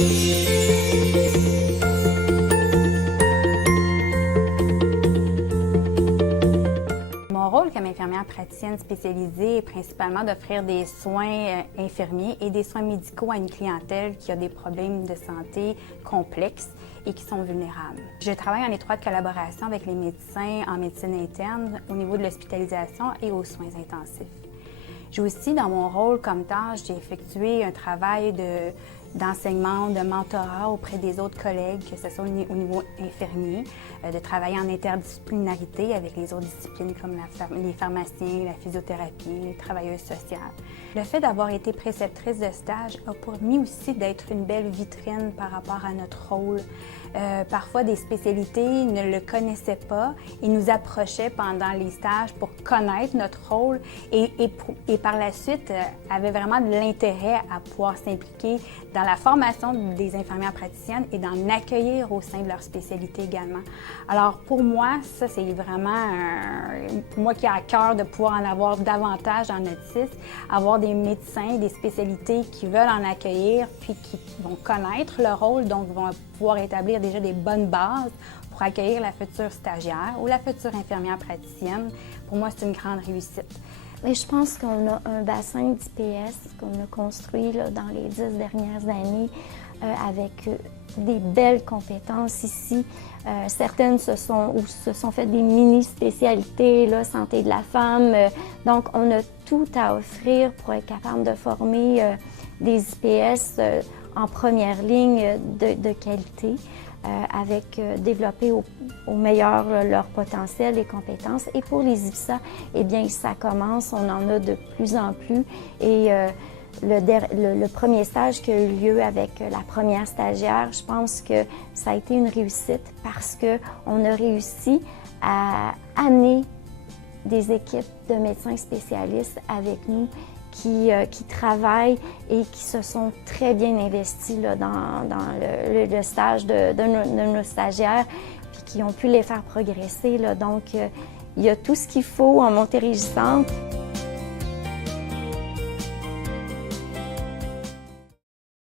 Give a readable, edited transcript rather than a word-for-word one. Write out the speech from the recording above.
Mon rôle comme infirmière praticienne spécialisée est principalement d'offrir des soins infirmiers et des soins médicaux à une clientèle qui a des problèmes de santé complexes et qui sont vulnérables. Je travaille en étroite collaboration avec les médecins en médecine interne au niveau de l'hospitalisation et aux soins intensifs. J'ai aussi, dans mon rôle comme tâche, j'ai effectué un travail d'enseignement, de mentorat auprès des autres collègues, que ce soit au niveau infirmier, de travailler en interdisciplinarité avec les autres disciplines comme les pharmaciens, la physiothérapie, les travailleuses sociales. Le fait d'avoir été préceptrice de stage a permis aussi d'être une belle vitrine par rapport à notre rôle. Parfois, des spécialités ne le connaissaient pas et nous approchaient pendant les stages pour connaître notre rôle et par la suite avaient vraiment de l'intérêt à pouvoir s'impliquer dans la formation des infirmières praticiennes et d'en accueillir au sein de leur spécialité également. Alors pour moi, ça c'est vraiment moi qui ai à cœur de pouvoir en avoir davantage en Otis, avoir des médecins, des spécialités qui veulent en accueillir puis qui vont connaître le rôle, donc vont pouvoir établir déjà des bonnes bases pour accueillir la future stagiaire ou la future infirmière praticienne. Pour moi, c'est une grande réussite. Mais je pense qu'on a un bassin d'IPS qu'on a construit là, dans les 10 dernières années avec des belles compétences ici. Certaines se sont fait des mini-spécialités, là, santé de la femme. Donc, on a tout à offrir pour être capable de former des IPS en première ligne de qualité. Avec développer au meilleur leur potentiel et compétences. Et pour les IPSA, eh bien, ça commence, on en a de plus en plus. Et le premier stage qui a eu lieu avec la première stagiaire, je pense que ça a été une réussite parce qu'on a réussi à amener des équipes de médecins spécialistes avec nous qui travaillent et qui se sont très bien investis là, dans le stage de nos stagiaires, puis qui ont pu les faire progresser. Là. Donc, il y a tout ce qu'il faut en Montérégie-Centre.